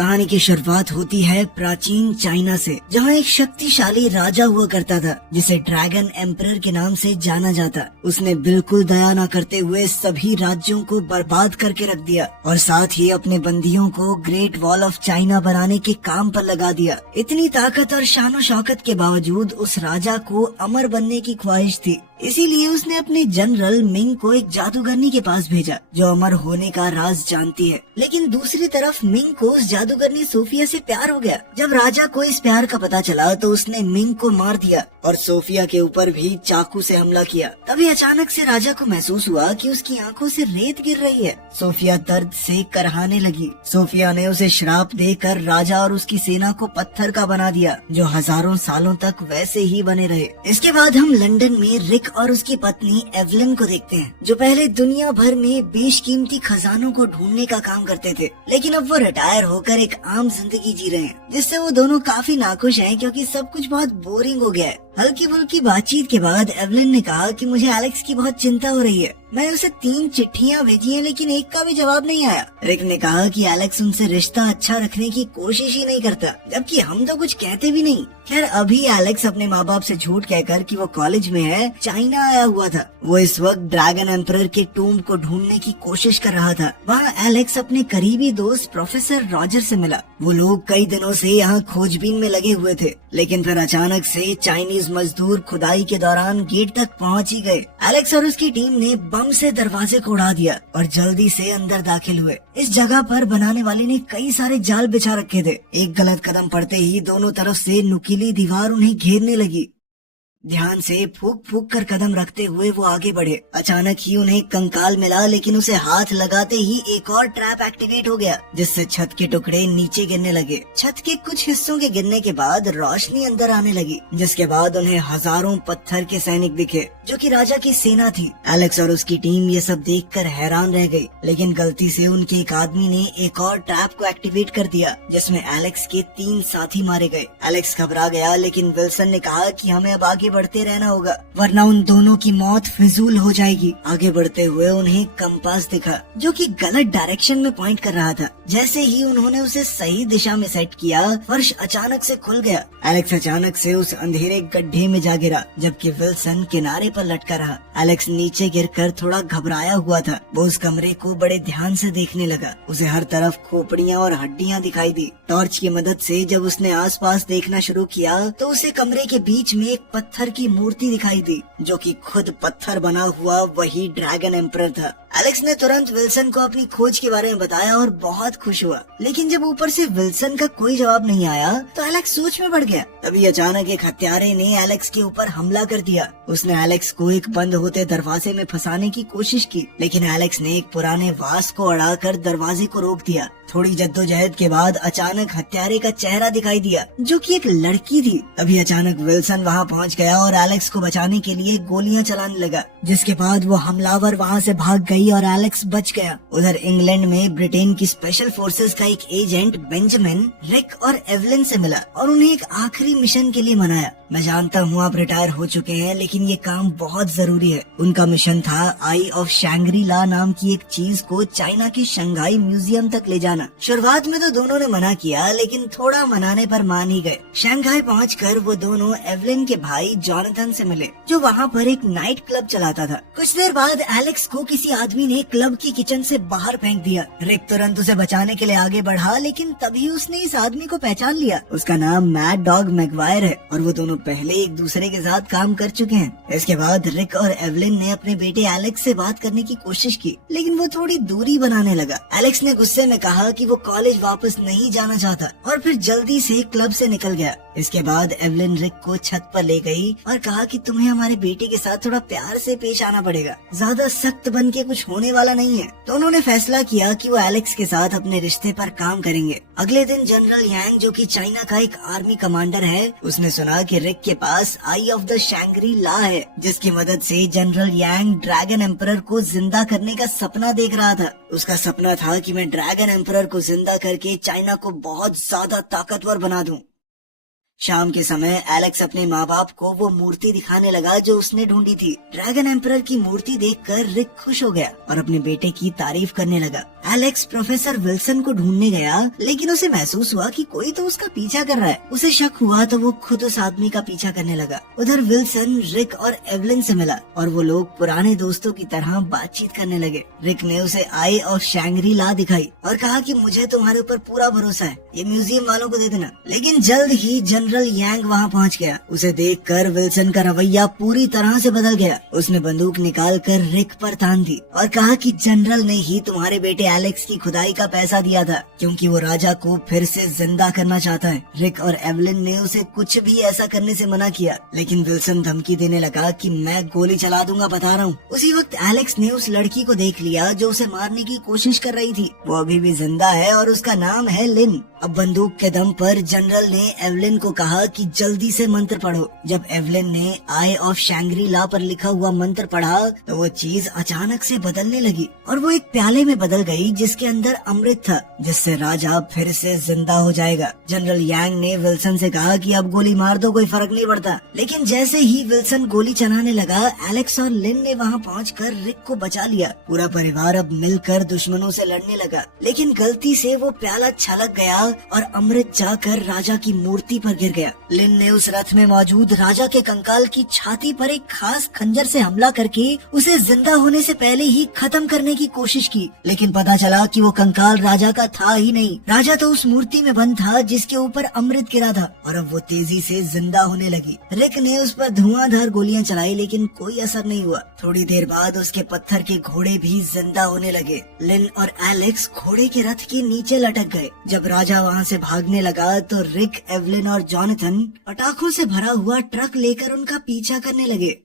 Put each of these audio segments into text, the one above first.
कहानी की शुरुआत होती है प्राचीन चाइना से, जहाँ एक शक्तिशाली राजा हुआ करता था जिसे ड्रैगन एम्परर के नाम से जाना जाता। उसने बिल्कुल दया न करते हुए सभी राज्यों को बर्बाद करके रख दिया और साथ ही अपने बंदियों को ग्रेट वॉल ऑफ चाइना बनाने के काम पर लगा दिया। इतनी ताकत और शानो शौकत के बावजूद उस राजा को अमर बनने की ख्वाहिश थी, इसीलिए उसने अपने जनरल मिंग को एक जादूगरनी के पास भेजा जो अमर होने का राज जानती है। लेकिन दूसरी तरफ मिंग को उस जादूगरनी सोफिया से प्यार हो गया। जब राजा को इस प्यार का पता चला तो उसने मिंग को मार दिया और सोफिया के ऊपर भी चाकू से हमला किया। तभी अचानक से राजा को महसूस हुआ कि उसकी आंखों से रेत गिर रही है। सोफिया दर्द से करहाने लगी। सोफिया ने उसे श्राप देकर राजा और उसकी सेना को पत्थर का बना दिया, जो हजारों सालों तक वैसे ही बने रहे। इसके बाद हम लंदन में रिक और उसकी पत्नी एवलिन को देखते हैं, जो पहले दुनिया भर में बेशकीमती खजानों को ढूंढने का काम करते थे, लेकिन अब वो रिटायर होकर एक आम जिंदगी जी रहे हैं, जिससे वो दोनों काफी नाखुश हैं क्योंकि सब कुछ बहुत बोरिंग हो गया है। हल्की फुल्की बातचीत के बाद एवलिन ने कहा कि मुझे एलेक्स की बहुत चिंता हो रही है। मैंने उसे 3 चिट्ठियां भेजी हैं लेकिन एक का भी जवाब नहीं आया। रिक ने कहा कि एलेक्स उनसे रिश्ता अच्छा रखने की कोशिश ही नहीं करता, जबकि हम तो कुछ कहते भी नहीं। खैर, अभी एलेक्स अपने माँ बाप से झूठ कहकर कि वो कॉलेज में है चाइना आया हुआ था। वो इस वक्त ड्रैगन एम्परर के टूम्ब को ढूंढने की कोशिश कर रहा था। वहाँ एलेक्स अपने करीबी दोस्त प्रोफेसर रॉजर से मिला। वो लोग कई दिनों से यहाँ खोजबीन में लगे हुए थे, लेकिन फिर अचानक से चाइनीज मजदूर खुदाई के दौरान गेट तक पहुँच ही गए। एलेक्स और उसकी टीम ने बम से दरवाजे को उड़ा दिया और जल्दी से अंदर दाखिल हुए। इस जगह पर बनाने वाले ने कई सारे जाल बिछा रखे थे। एक गलत कदम पड़ते ही दोनों तरफ से नुकीली दीवार उन्हें घेरने लगी। ध्यान से फूक फूक कर कदम रखते हुए वो आगे बढ़े। अचानक ही उन्हें कंकाल मिला, लेकिन उसे हाथ लगाते ही एक और ट्रैप एक्टिवेट हो गया, जिससे छत के टुकड़े नीचे गिरने लगे। छत के कुछ हिस्सों के गिरने के बाद रोशनी अंदर आने लगी, जिसके बाद उन्हें हजारों पत्थर के सैनिक दिखे, जो कि राजा की सेना थी। एलेक्स और उसकी टीम ये सब देखकर हैरान रह गई, लेकिन गलती से उनके एक आदमी ने एक और ट्रैप को एक्टिवेट कर दिया, जिसमें एलेक्स के 3 साथी मारे गए। एलेक्स घबरा गया, लेकिन विल्सन ने कहा कि हमें अब आगे बढ़ते रहना होगा, वरना उन दोनों की मौत फिजूल हो जाएगी। आगे बढ़ते हुए उन्हें कंपास दिखा, जो कि गलत डायरेक्शन में पॉइंट कर रहा था। जैसे ही उन्होंने उसे सही दिशा में सेट किया, फर्श अचानक से खुल गया। एलेक्स अचानक से उस अंधेरे गड्ढे में जा गिरा, जबकि विल्सन किनारे पर लटका रहा। एलेक्स नीचे गिरकर थोड़ा घबराया हुआ था। वो उस कमरे को बड़े ध्यान से देखने लगा। उसे हर तरफ खोपड़ियाँ और हड्डियाँ दिखाई दी। टॉर्च की मदद से जब उसने आसपास देखना शुरू किया तो उसे कमरे के बीच में एक पत्थर की मूर्ति दिखाई दी, जो कि खुद पत्थर बना हुआ वही ड्रैगन एम्परर था। एलेक्स ने तुरंत विल्सन को अपनी खोज के बारे में बताया और बहुत खुश हुआ, लेकिन जब ऊपर से विल्सन का कोई जवाब नहीं आया तो एलेक्स सोच में पड़ गया। तभी अचानक एक हत्यारे ने एलेक्स के ऊपर हमला कर दिया। उसने एलेक्स को एक बंद होते दरवाजे में फंसाने की कोशिश की, लेकिन एलेक्स ने एक पुराने वास को अड़ाकर दरवाजे को रोक दिया। थोड़ी जद्दोजहद के बाद अचानक हत्यारे का चेहरा दिखाई दिया, जो कि एक लड़की थी। तभी अचानक विल्सन वहाँ पहुँच गया और एलेक्स को बचाने के लिए गोलियां चलाने लगा, जिसके बाद वो हमलावर वहाँ से भाग गई और एलेक्स बच गया। उधर इंग्लैंड में ब्रिटेन की स्पेशल फोर्सेस का एक एजेंट बेंजामिन रिक और एवलिन से मिला और उन्हें एक आखिरी मिशन के लिए मनाया। मैं जानता हूँ आप रिटायर हो चुके हैं, लेकिन ये काम बहुत जरूरी है। उनका मिशन था आई ऑफ शैंग्री ला नाम की एक चीज को चाइना के शंघाई म्यूजियम तक ले जाना। शुरुआत में तो दोनों ने मना किया, लेकिन थोड़ा मनाने पर मान ही गए। शंघाई पहुंचकर वो दोनों एवलिन के भाई जॉनथन से मिले, जो वहाँ पर एक नाइट क्लब चलाता था। कुछ देर बाद एलेक्स को किसी आदमी ने क्लब की किचन से बाहर फेंक दिया। रिक तुरंत उसे बचाने के लिए आगे बढ़ा, लेकिन तभी उसने इस आदमी को पहचान लिया। उसका नाम मैड डॉग मैगवायर है और वो दोनों पहले एक दूसरे के साथ काम कर चुके हैं। इसके बाद रिक और एवलिन ने अपने बेटे एलेक्स से बात करने की कोशिश की, लेकिन वो थोड़ी दूरी बनाने लगा। एलेक्स ने गुस्से में कहा कि वो कॉलेज वापस नहीं जाना चाहता और फिर जल्दी से क्लब से निकल गया। इसके बाद एवलिन रिक को छत पर ले गई और कहा कि तुम्हें हमारे बेटे के साथ थोड़ा प्यार से पेश आना पड़ेगा, ज्यादा सख्त बन के कुछ होने वाला नहीं है। तो उन्होंने फैसला किया कि वो एलेक्स के साथ अपने रिश्ते पर काम करेंगे। अगले दिन जनरल यांग, जो कि चाइना का एक आर्मी कमांडर है, उसने सुना कि रिक के पास आई ऑफ द शैंग्री ला है, जिसकी मदद से जनरल यांग ड्रैगन एम्परर को जिंदा करने का सपना देख रहा था। उसका सपना था कि मैं ड्रैगन एम्परर को जिंदा करके चाइना को बहुत ज्यादा ताकतवर बना दूं। शाम के समय एलेक्स अपने माँ बाप को वो मूर्ति दिखाने लगा जो उसने ढूंढी थी। ड्रैगन एम्परर की मूर्ति देखकर रिक खुश हो गया और अपने बेटे की तारीफ करने लगा। एलेक्स प्रोफेसर विल्सन को ढूंढने गया, लेकिन उसे महसूस हुआ कि कोई तो उसका पीछा कर रहा है। उसे शक हुआ तो वो खुद उस आदमी का पीछा करने लगा। उधर विल्सन रिक और एवलिन से मिला और वो लोग पुराने दोस्तों की तरह बातचीत करने लगे। रिक ने उसे आई ऑफ शैंग्री ला दिखाई और कहा कि मुझे तुम्हारे ऊपर पूरा भरोसा है, ये म्यूजियम वालों को दे देना। लेकिन जल्द ही जनरल यांग वहाँ पहुँच गया। उसे देखकर विल्सन का रवैया पूरी तरह से बदल गया। उसने बंदूक निकालकर रिक पर तान दी और कहा कि जनरल ने ही तुम्हारे बेटे एलेक्स की खुदाई का पैसा दिया था, क्योंकि वो राजा को फिर से जिंदा करना चाहता है। रिक और एवलिन ने उसे कुछ भी ऐसा करने से मना किया, लेकिन विल्सन धमकी देने लगा कि मैं गोली चला दूंगा, बता रहा हूँ। उसी वक्त एलेक्स ने उस लड़की को देख लिया जो उसे मारने की कोशिश कर रही थी। वो अभी भी जिंदा है और उसका नाम है लिन। अब बंदूक के दम पर जनरल ने एवलिन को कहा कि जल्दी से मंत्र पढ़ो। जब एवलिन ने आई ऑफ शैंग्री ला पर लिखा हुआ मंत्र पढ़ा तो वो चीज अचानक से बदलने लगी और वो एक प्याले में बदल गई जिसके अंदर अमृत था, जिससे राजा फिर से जिंदा हो जाएगा। जनरल यांग ने विल्सन से कहा कि अब गोली मार दो, कोई फर्क नहीं पड़ता। लेकिन जैसे ही विल्सन गोली चलाने लगा, एलेक्स और लिन ने वहाँ पहुंचकर रिक को बचा लिया। पूरा परिवार अब मिलकर दुश्मनों से लड़ने लगा, लेकिन गलती से वो प्याला छलक गया और अमृत जाकर राजा की मूर्ति पर गिर गया। लिन ने उस रथ में मौजूद राजा के कंकाल की छाती पर एक खास खंजर से हमला करके उसे जिंदा होने से पहले ही खत्म करने की कोशिश की, लेकिन पता चला कि वो कंकाल राजा का था ही नहीं। राजा तो उस मूर्ति में बंद था जिसके ऊपर अमृत गिरा था और अब वो तेजी से जिंदा होने लगी। रिक ने उस पर धुआंधार गोलियां चलाई, लेकिन कोई असर नहीं हुआ। थोड़ी देर बाद उसके पत्थर के घोड़े भी जिंदा होने लगे। लिन और एलेक्स घोड़े के रथ के नीचे लटक गए। जब राजा वहाँ से भागने लगा तो रिक, एवलिन और जॉनथन पटाखों से भरा हुआ ट्रक लेकर उनका पीछा करने लगे।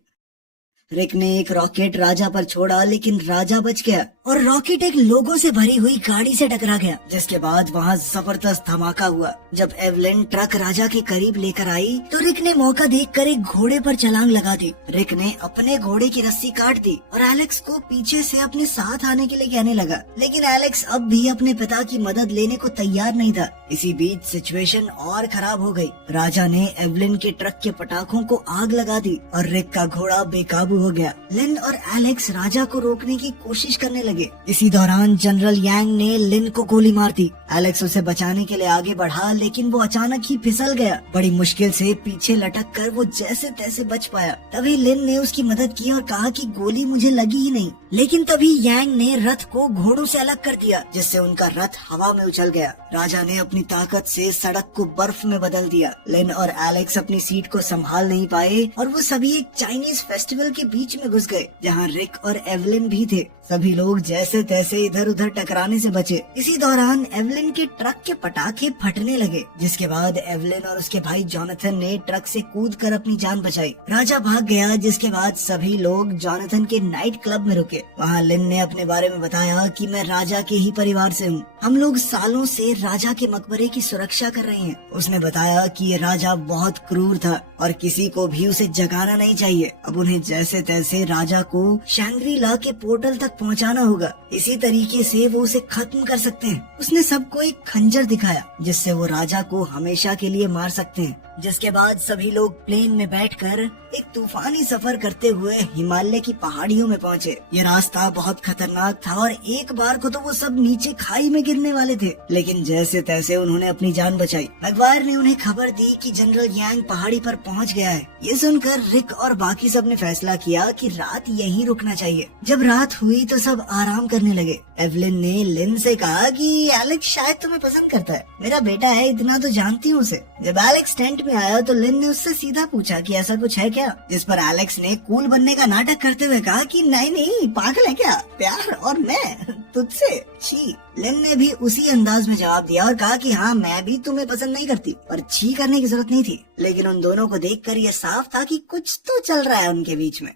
रिक ने एक रॉकेट राजा पर छोड़ा, लेकिन राजा बच गया और रॉकेट एक लोगों से भरी हुई गाड़ी से टकरा गया, जिसके बाद वहाँ जबरदस्त धमाका हुआ। जब एवलिन ट्रक राजा के करीब लेकर आई तो रिक ने मौका देखकर एक घोड़े पर छलांग लगा दी। रिक ने अपने घोड़े की रस्सी काट दी और एलेक्स को पीछे से अपने साथ आने के लिए कहने लगा, लेकिन एलेक्स अब भी अपने पिता की मदद लेने को तैयार नहीं था। इसी बीच सिचुएशन और खराब हो गई। राजा ने एवलिन के ट्रक के पटाखों को आग लगा दी और रिक का घोड़ा बेकाबू हो गया। लिन और एलेक्स राजा को रोकने की कोशिश करने लगे। इसी दौरान जनरल यांग ने लिन को गोली मार दी। एलेक्स उसे बचाने के लिए आगे बढ़ा, लेकिन वो अचानक ही फिसल गया। बड़ी मुश्किल से पीछे लटक कर वो जैसे तैसे बच पाया। तभी लिन ने उसकी मदद की और कहा कि गोली मुझे लगी ही नहीं। लेकिन तभी यांग ने रथ को घोड़ों से अलग कर दिया, जिससे उनका रथ हवा में उछल गया। राजा ने अपनी ताकत से सड़क को बर्फ में बदल दिया। लिन और एलेक्स अपनी सीट को संभाल नहीं पाए और वो सभी एक चाइनीज फेस्टिवल के बीच में घुस गए, जहाँ रिक और एवलिन भी थे। सभी लोग जैसे तैसे इधर उधर टकराने से बचे। इसी दौरान एवलिन के ट्रक के पटाखे फटने लगे, जिसके बाद एवलिन और उसके भाई जॉनथन ने ट्रक से कूदकर अपनी जान बचाई। राजा भाग गया, जिसके बाद सभी लोग जॉनथन के नाइट क्लब में रुके। वहाँ लिन ने अपने बारे में बताया कि मैं राजा के ही परिवार से हूँ। हम लोग सालों से राजा के मकबरे की सुरक्षा कर रहे हैं। उसने बताया कि ये राजा बहुत क्रूर था और किसी को भी उसे जगाना नहीं चाहिए। अब उन्हें जैसे तैसे राजा को शैंग्री ला के पोर्टल तक पहुंचाना होगा। इसी तरीके से वो उसे खत्म कर सकते हैं। उसने सबको एक खंजर दिखाया, जिससे वो राजा को हमेशा के लिए मार सकते हैं। जिसके बाद सभी लोग प्लेन में बैठकर एक तूफानी सफर करते हुए हिमालय की पहाड़ियों में पहुंचे। ये रास्ता बहुत खतरनाक था और एक बार को तो वो सब नीचे खाई में गिरने वाले थे, लेकिन जैसे तैसे उन्होंने अपनी जान बचाई। मैगवायर ने उन्हें खबर दी कि जनरल यांग पहाड़ी पर पहुंच गया है। ये सुनकर रिक और बाकी सब ने फैसला किया कि रात यहीं रुकना चाहिए। जब रात हुई तो सब आराम करने लगे। एवलिन ने लिन से कहा कि एलेक्स शायद तुम्हें पसंद करता है, मेरा बेटा है, इतना तो जानती हूँ उसे। जब एलेक्स टेंट में आया तो लिन ने उससे सीधा पूछा कि ऐसा कुछ है क्या, जिस पर एलेक्स ने कूल बनने का नाटक करते हुए कहा कि नहीं नहीं, पागल है क्या, प्यार और मैं तुझसे छी। लिन ने भी उसी अंदाज में जवाब दिया और कहा कि हाँ, मैं भी तुम्हें पसंद नहीं करती, पर छी करने की जरूरत नहीं थी। लेकिन उन दोनों को देखकर यह साफ था कि कुछ तो चल रहा है उनके बीच में।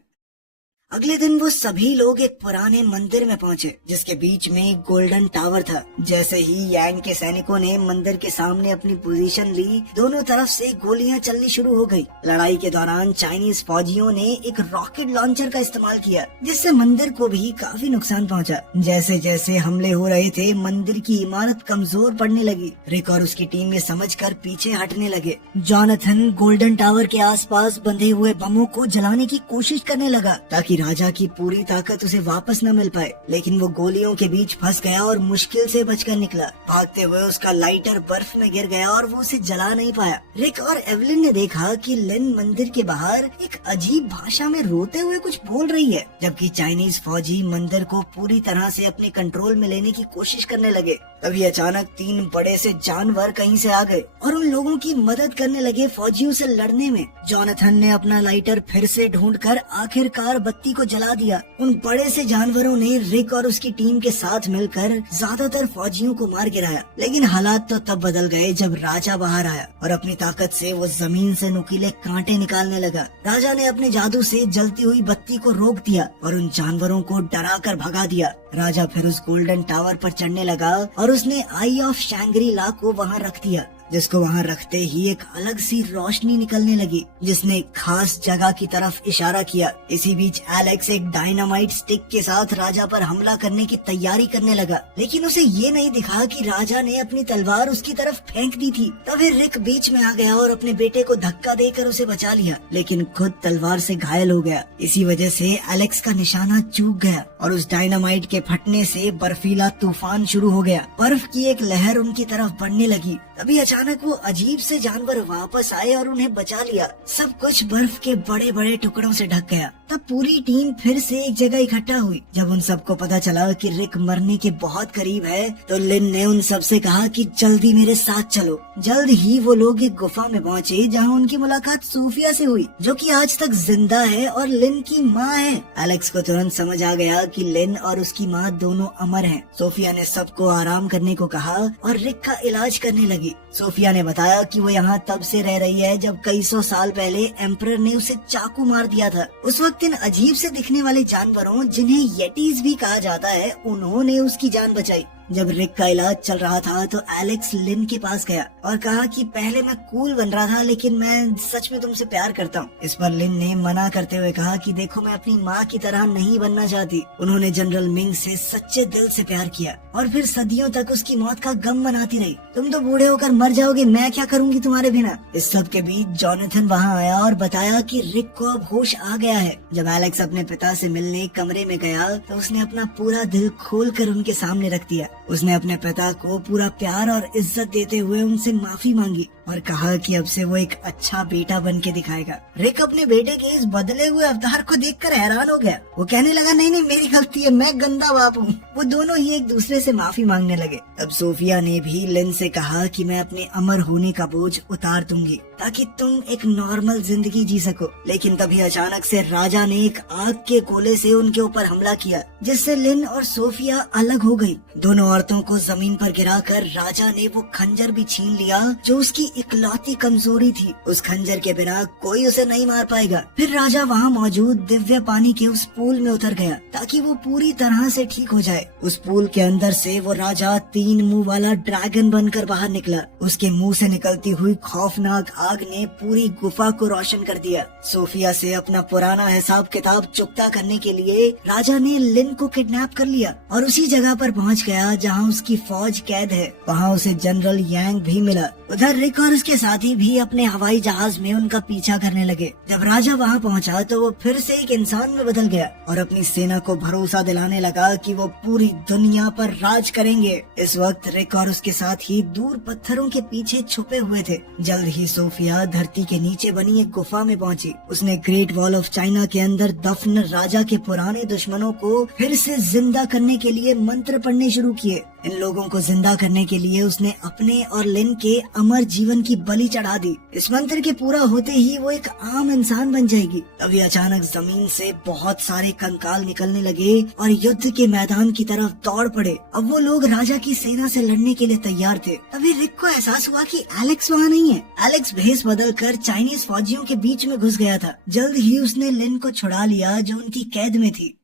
अगले दिन वो सभी लोग एक पुराने मंदिर में पहुंचे, जिसके बीच में एक गोल्डन टावर था। जैसे ही यांग के सैनिकों ने मंदिर के सामने अपनी पोजीशन ली, दोनों तरफ से गोलियां चलनी शुरू हो गई। लड़ाई के दौरान चाइनीज फौजियों ने एक रॉकेट लॉन्चर का इस्तेमाल किया, जिससे मंदिर को भी काफी नुकसान पहुंचा। जैसे जैसे हमले हो रहे थे, मंदिर की इमारत कमजोर पड़ने लगी। रिक और उसकी टीम ये समझकर पीछे हटने लगे। जॉनथन गोल्डन टावर के आसपास बंधे हुए बमों को जलाने की कोशिश करने लगा, ताकि राजा की पूरी ताकत उसे वापस न मिल पाए, लेकिन वो गोलियों के बीच फंस गया और मुश्किल से बचकर निकला। भागते हुए उसका लाइटर बर्फ में गिर गया और वो उसे जला नहीं पाया। रिक और एवलिन ने देखा कि लिन मंदिर के बाहर एक अजीब भाषा में रोते हुए कुछ बोल रही है, जबकि चाइनीज फौजी मंदिर को पूरी तरह से अपने कंट्रोल में लेने की कोशिश करने लगे। तभी अचानक 3 बड़े से जानवर कहीं से आ गए और उन लोगों की मदद करने लगे फौजियों से लड़ने में। जोनाथन ने अपना लाइटर फिर से ढूंढकर आखिरकार बत्ती को जला दिया। उन बड़े से जानवरों ने रिक और उसकी टीम के साथ मिलकर ज्यादातर फौजियों को मार गिराया, लेकिन हालात तो तब बदल गए जब राजा बाहर आया और अपनी ताकत से वो जमीन से नुकीले कांटे निकालने लगा। राजा ने अपने जादू से जलती हुई बत्ती को रोक दिया और उन जानवरों को डरा कर भगा दिया। राजा फिर उस गोल्डन टावर पर चढ़ने लगा और उसने आई ऑफ शैंग्री ला को वहाँ रख दिया, जिसको वहाँ रखते ही एक अलग सी रोशनी निकलने लगी, जिसने एक खास जगह की तरफ इशारा किया। इसी बीच एलेक्स एक डायनामाइट स्टिक के साथ राजा पर हमला करने की तैयारी करने लगा, लेकिन उसे ये नहीं दिखा कि राजा ने अपनी तलवार उसकी तरफ फेंक दी थी। तभी रिक बीच में आ गया और अपने बेटे को धक्का देकर उसे बचा लिया, लेकिन खुद तलवार से घायल हो गया। इसी वजह से एलेक्स का निशाना चूक गया और उस डायनामाइट के फटने से बर्फीला तूफान शुरू हो गया। बर्फ की एक लहर उनकी तरफ बढ़ने लगी। तभी अचानक वो अजीब से जानवर वापस आए और उन्हें बचा लिया। सब कुछ बर्फ के बड़े बड़े टुकड़ों से ढक गया। तब पूरी टीम फिर से एक जगह इकट्ठा हुई। जब उन सबको पता चला कि रिक मरने के बहुत करीब है, तो लिन ने उन सबसे कहा कि जल्दी मेरे साथ चलो। जल्द ही वो लोग एक गुफा में पहुँचे जहाँ उनकी मुलाकात सोफिया से हुई, जो कि आज तक जिंदा है और लिन की माँ है। एलेक्स को तुरंत समझ आ गया कि लिन और उसकी माँ दोनों अमर हैं। सोफिया ने सबको आराम करने को कहा और रिक का इलाज करने लगी। सोफिया ने बताया कि वो यहाँ तब से रह रही है जब कई 100 साल पहले एम्परर ने उसे चाकू मार दिया था। उस वक्त इन अजीब से दिखने वाले जानवरों, जिन्हें येटीज भी कहा जाता है, उन्होंने उसकी जान बचाई। जब रिक का इलाज चल रहा था तो एलेक्स लिन के पास गया और कहा कि पहले मैं कूल बन रहा था, लेकिन मैं सच में तुमसे प्यार करता हूँ। इस पर लिन ने मना करते हुए कहा कि देखो, मैं अपनी माँ की तरह नहीं बनना चाहती। उन्होंने जनरल मिंग से सच्चे दिल से प्यार किया और फिर सदियों तक उसकी मौत का गम मनाती रही। तुम तो बूढ़े होकर मर जाओगे, मैं क्या करूँगी तुम्हारे बिना। इस सब के बीच जोनाथन वहाँ आया और बताया कि रिक को अब होश आ गया है। जब एलेक्स अपने पिता से मिलने कमरे में गया तो उसने अपना पूरा दिल खोलकर उनके सामने रख दिया। उसने अपने पिता को पूरा प्यार और इज्जत देते हुए उनसे माफी मांगी और कहा कि अब से वो एक अच्छा बेटा बन के दिखाएगा। रिक अपने बेटे के इस बदले हुए अवतार को देखकर हैरान हो गया। वो कहने लगा, नहीं नहीं, मेरी गलती है, मैं गंदा बाप हूँ। वो दोनों ही एक दूसरे से माफी मांगने लगे। अब सोफिया ने भी लिन से कहा कि मैं अपने अमर होने का बोझ उतार दूंगी ताकि तुम एक नॉर्मल जिंदगी जी सको। लेकिन तभी अचानक से राजा ने एक आग के गोले से उनके ऊपर हमला किया, जिससे लिन और सोफिया अलग हो गयी। दोनों औरतों को जमीन पर गिराकर राजा ने वो खंजर भी छीन लिया जो उसकी इकलौती कमजोरी थी। उस खंजर के बिना कोई उसे नहीं मार पाएगा। फिर राजा वहाँ मौजूद दिव्य पानी के उस पूल में उतर गया ताकि वो पूरी तरह से ठीक हो जाए। उस पूल के अंदर से वो राजा 3 मुंह वाला ड्रैगन बनकर बाहर निकला। उसके मुंह से निकलती हुई खौफनाक आग ने पूरी गुफा को रोशन कर दिया। सोफिया से अपना पुराना हिसाब किताब चुकता करने के लिए राजा ने लिन को किडनैप कर लिया और उसी जगह पर पहुंच गया जहां उसकी फौज कैद है। वहां उसे जनरल यांग भी मिला। उधर रिक और उसके साथी भी अपने हवाई जहाज में उनका पीछा करने लगे। जब राजा वहां पहुंचा तो वो फिर से एक इंसान में बदल गया और अपनी सेना को भरोसा दिलाने लगा कि वो पूरी दुनिया पर राज करेंगे। इस वक्त रिक और उसके साथी दूर पत्थरों के पीछे छुपे हुए थे। जल्द ही सोफिया धरती के नीचे बनी एक गुफा में पहुंची। उसने ग्रेट वॉल ऑफ चाइना के अंदर दफन राजा के पुराने दुश्मनों को फिर से जिंदा करने के लिए मंत्र पढ़ने शुरू किए। इन लोगों को जिंदा करने के लिए उसने अपने और लिन के अमर जीवन की बलि चढ़ा दी। इस मंत्र के पूरा होते ही वो एक आम इंसान बन जाएगी। तभी अचानक जमीन से बहुत सारे कंकाल निकलने लगे और युद्ध के मैदान की तरफ दौड़ पड़े। अब वो लोग राजा की सेना से लड़ने के लिए तैयार थे। तभी रिक को एहसास हुआ कि एलेक्स वहाँ नहीं है। एलेक्स भेष बदलकर चाइनीज फौजियों के बीच में घुस गया था। जल्द ही उसने लिन को छुड़ा लिया जो उनकी कैद में थी।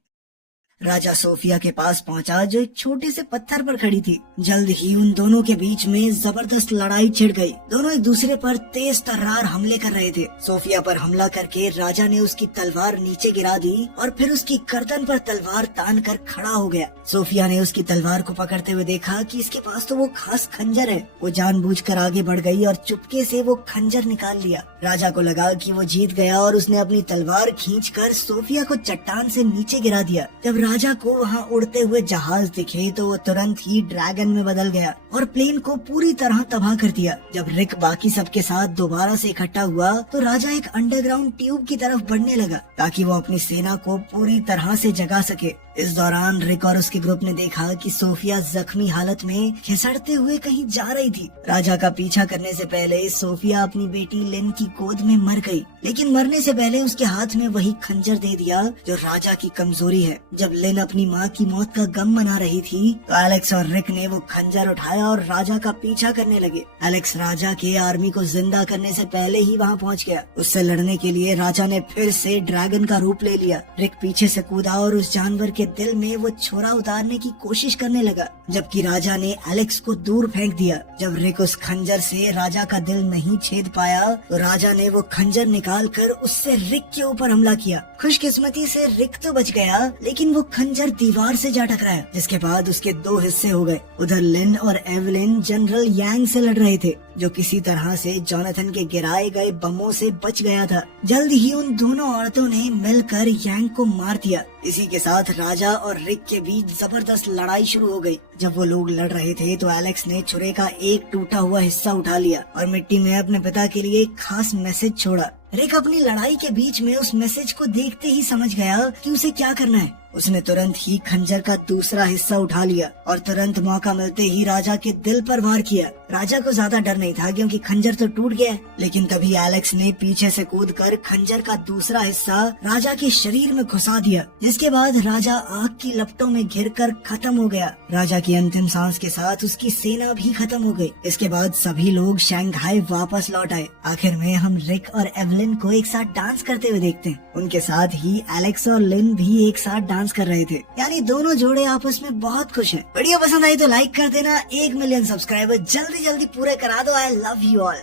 राजा सोफिया के पास पहुंचा, जो एक छोटे से पत्थर पर खड़ी थी। जल्द ही उन दोनों के बीच में जबरदस्त लड़ाई छिड़ गई। दोनों एक दूसरे पर तेज तर्रार हमले कर रहे थे। सोफिया पर हमला करके राजा ने उसकी तलवार नीचे गिरा दी और फिर उसकी गर्दन पर तलवार तान कर खड़ा हो गया। सोफिया ने उसकी तलवार को पकड़ते हुए देखा कि इसके पास तो वो खास खंजर है। वो जानबूझकर आगे बढ़ गई और चुपके से वो खंजर निकाल लिया। राजा को लगा कि वो जीत गया और उसने अपनी तलवार खींचकर सोफिया को चट्टान से नीचे गिरा दिया। जब राजा को वहाँ उड़ते हुए जहाज दिखे तो वो तुरंत ही ड्रैगन में बदल गया और प्लेन को पूरी तरह तबाह कर दिया। जब रिक बाकी सबके साथ दोबारा से इकट्ठा हुआ तो राजा एक अंडरग्राउंड ट्यूब की तरफ बढ़ने लगा ताकि वो अपनी सेना को पूरी तरह से जगा सके। इस दौरान रिक और उसके ग्रुप ने देखा कि सोफिया जख्मी हालत में खिसड़ते हुए कहीं जा रही थी। राजा का पीछा करने से पहले सोफिया अपनी बेटी लिन की गोद में मर गई, लेकिन मरने से पहले उसके हाथ में वही खंजर दे दिया जो राजा की कमजोरी है। जब लिन अपनी माँ की मौत का गम मना रही थी तो एलेक्स और रिक ने वो खंजर उठाया और राजा का पीछा करने लगे। एलेक्स राजा के आर्मी को जिंदा करने से पहले ही वहाँ पहुँच गया। उससे लड़ने के लिए राजा ने फिर से ड्रैगन का रूप ले लिया। रिक पीछे से कूदा और उस जानवर के दिल में वो छोरा उतारने की कोशिश करने लगा, जबकि राजा ने एलेक्स को दूर फेंक दिया। जब रिक उस खंजर से राजा का दिल नहीं छेद पाया तो राजा ने वो खंजर निकालकर उससे रिक के ऊपर हमला किया। खुशकिस्मती से रिक तो बच गया, लेकिन वो खंजर दीवार से जा टकराया, जिसके बाद उसके दो हिस्से हो गए। उधर लिन और एवलिन जनरल यांग से लड़ रहे थे, जो किसी तरह से जोनाथन के गिराए गए बमों से बच गया था। जल्द ही उन दोनों औरतों ने मिलकर यांग को मार दिया। इसी के साथ राजा और रिक के बीच जबरदस्त लड़ाई शुरू हो गई। जब वो लोग लड़ रहे थे तो एलेक्स ने छुरे का एक टूटा हुआ हिस्सा उठा लिया और मिट्टी में अपने पिता के लिए एक खास मैसेज छोड़ा। रिक अपनी लड़ाई के बीच में उस मैसेज को देखते ही समझ गया कि उसे क्या करना है। उसने तुरंत ही खंजर का दूसरा हिस्सा उठा लिया और तुरंत मौका मिलते ही राजा के दिल पर वार किया। राजा को ज्यादा डर नहीं था क्योंकि खंजर तो टूट गया, लेकिन तभी एलेक्स ने पीछे से कूदकर खंजर का दूसरा हिस्सा राजा के शरीर में घुसा दिया, जिसके बाद राजा आग की लपटों में घिरकर खत्म हो गया। राजा की अंतिम सांस के साथ उसकी सेना भी खत्म हो गई। इसके बाद सभी लोग शंघाई वापस लौट आए। आखिर में हम रिक और एवलिन को एक साथ डांस करते हुए देखते हैं। उनके साथ ही एलेक्स और लिन भी एक साथ डांस कर रहे थे, यानी दोनों जोड़े आपस में बहुत खुश हैं। वीडियो पसंद आई तो लाइक कर देना। 1 मिलियन सब्सक्राइबर जल्दी जल्दी पूरे करा दो। I love you all.